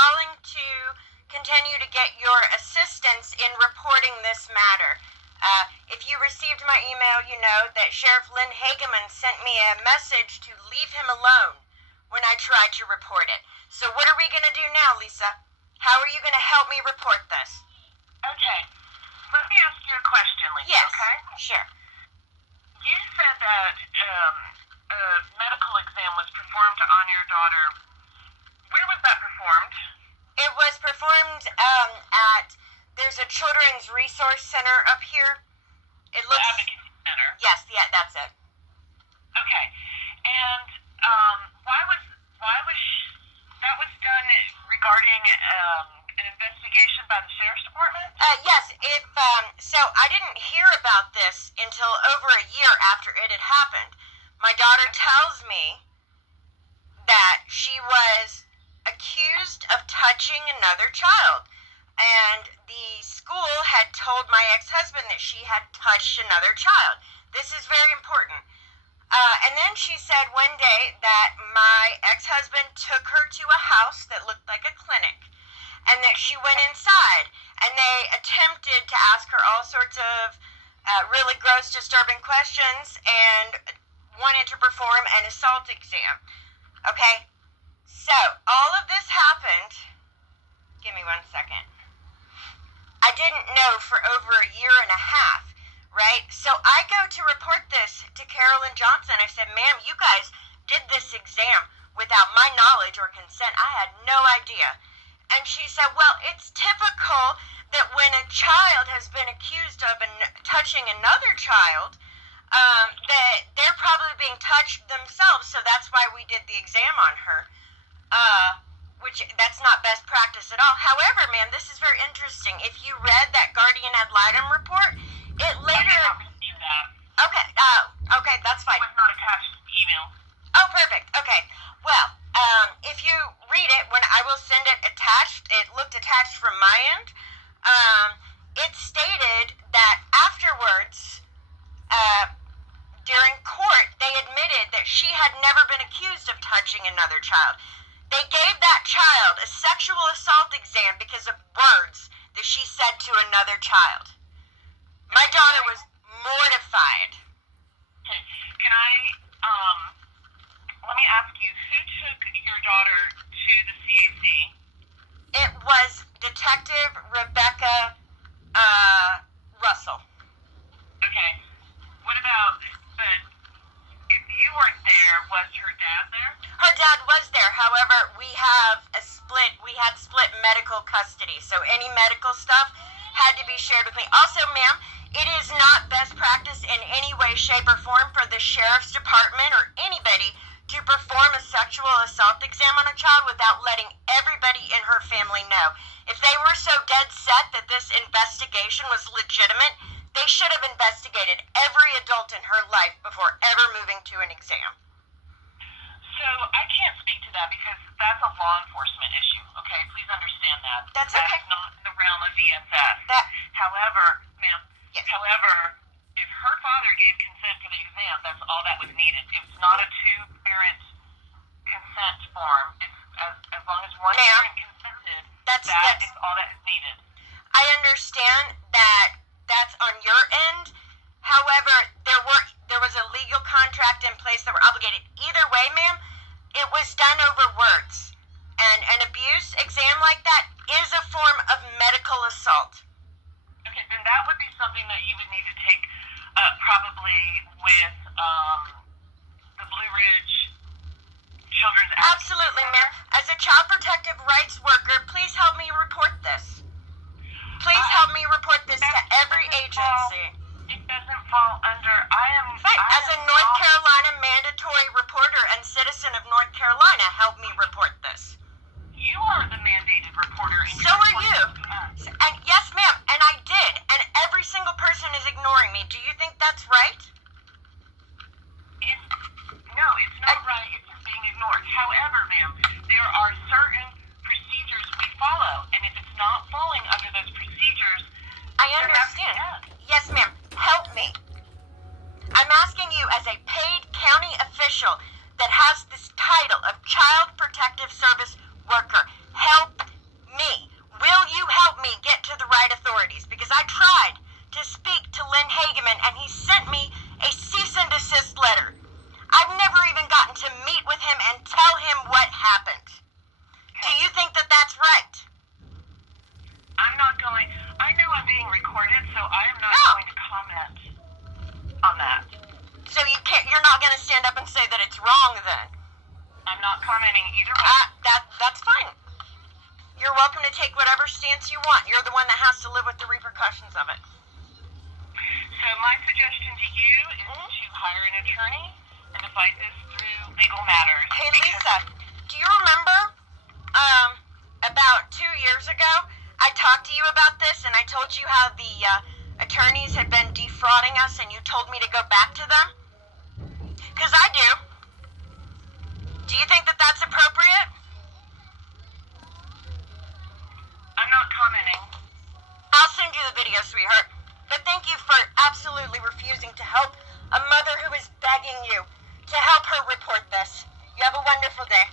calling to continue to get your assistance in reporting this matter. If you received my email, you know that Sheriff Lynn Hageman sent me a message to leave him alone when I tried to report it. So what are we going to do now, Lisa? How are you going to help me report this? Okay. Let me ask you a question, Lisa, Yes, okay? sure. You said that a medical exam was performed on your daughter. Where was that performed? It was performed there's a Children's Resource Center up here. It looks... The Advocacy Center? Yes, yeah, that's it. Okay. And why was that was done regarding an investigation by the Sheriff's Department? Yes, so I didn't hear about this until over a year after it had happened. My daughter tells me that she was accused of touching another child, and the school had told my ex-husband that she had touched another child. This is very important. And then she said one day that my ex-husband took her to a house that looked like a clinic, and that she went inside, and they attempted to ask her all sorts of really gross, disturbing questions, and wanted to perform an assault exam. Okay? So, all of this happened... Give me 1 second. I didn't know for over a year and a half, right? So I go to report this to Carolyn Johnson. I said, ma'am, you guys did this exam without my knowledge or consent. I had no idea. And she said, well, it's typical that when a child has been accused of touching another child, that they're probably being touched themselves, so that's why we did the exam on her. Which, that's not best practice at all. However, ma'am, this is very interesting. If you read that guardian ad litem report, it later... I did not receive that. Okay, that's fine. It was not attached to the email. Oh, perfect. Okay. Well, if you read it, when I will send it attached, it looked attached from my end. It stated that afterwards, during court, they admitted that she had never been accused of touching another child. They gave that child a sexual assault exam because of words that she said to another child. My daughter was mortified. Can I, let me ask you, who took your daughter to the CAC? It was Detective Rebecca Russell. Okay. What about, but if you weren't there, was her dad there? Her dad was there. However, we had split medical custody, so any medical stuff had to be shared with me. Also, ma'am, it is not best practice in any way, shape, or form for the Sheriff's Department or anybody to perform a sexual assault exam on a child without letting everybody in her family know. If they were so dead set that this investigation was legitimate, they should have investigated every adult in her life before ever moving to an exam. So I can't speak to that because that's a law enforcement issue, okay? Please understand that. That's okay. That's not in the realm of DSS. However, ma'am, yes. However, if her father gave consent for the exam, that's all that was needed. It's not a two-parent consent form. It's as long as one parent consented, that is all that is needed. I understand that that's on your end. However, there was a legal contract in place that were obligated. Either way, ma'am, it was done over words. And an abuse exam like that is a form of medical assault. Okay, then that would be something that you would need to take probably with the Blue Ridge Children's Advocacy. Absolutely, ma'am. As a child protective rights worker, please help me report this. Please help me report this to every agency. It doesn't fall under, As a North Carolina mandatory reporter and citizen of North Carolina, help me report this. You are the mandated reporter. So are you. And yes, ma'am, and I did. And every single person is ignoring me. Do you think that's right? No, it's not right if you're being ignored. However, ma'am, there are certain procedures we follow. And if it's not falling under those procedures, I understand. Yes, ma'am. Help me. I'm asking you as a paid county official that has this title of Child Protective Service Worker. Help to take whatever stance you want. You're the one that has to live with the repercussions of it. So my suggestion to you is to hire an attorney and to fight this through legal matters. Hey, Lisa, do you remember about 2 years ago, I talked to you about this and I told you how the attorneys had been defrauding us and you told me to go back to them? Because I do. Do you think that that's appropriate? I'm not commenting. I'll send you the video, sweetheart. But thank you for absolutely refusing to help a mother who is begging you to help her report this. You have a wonderful day.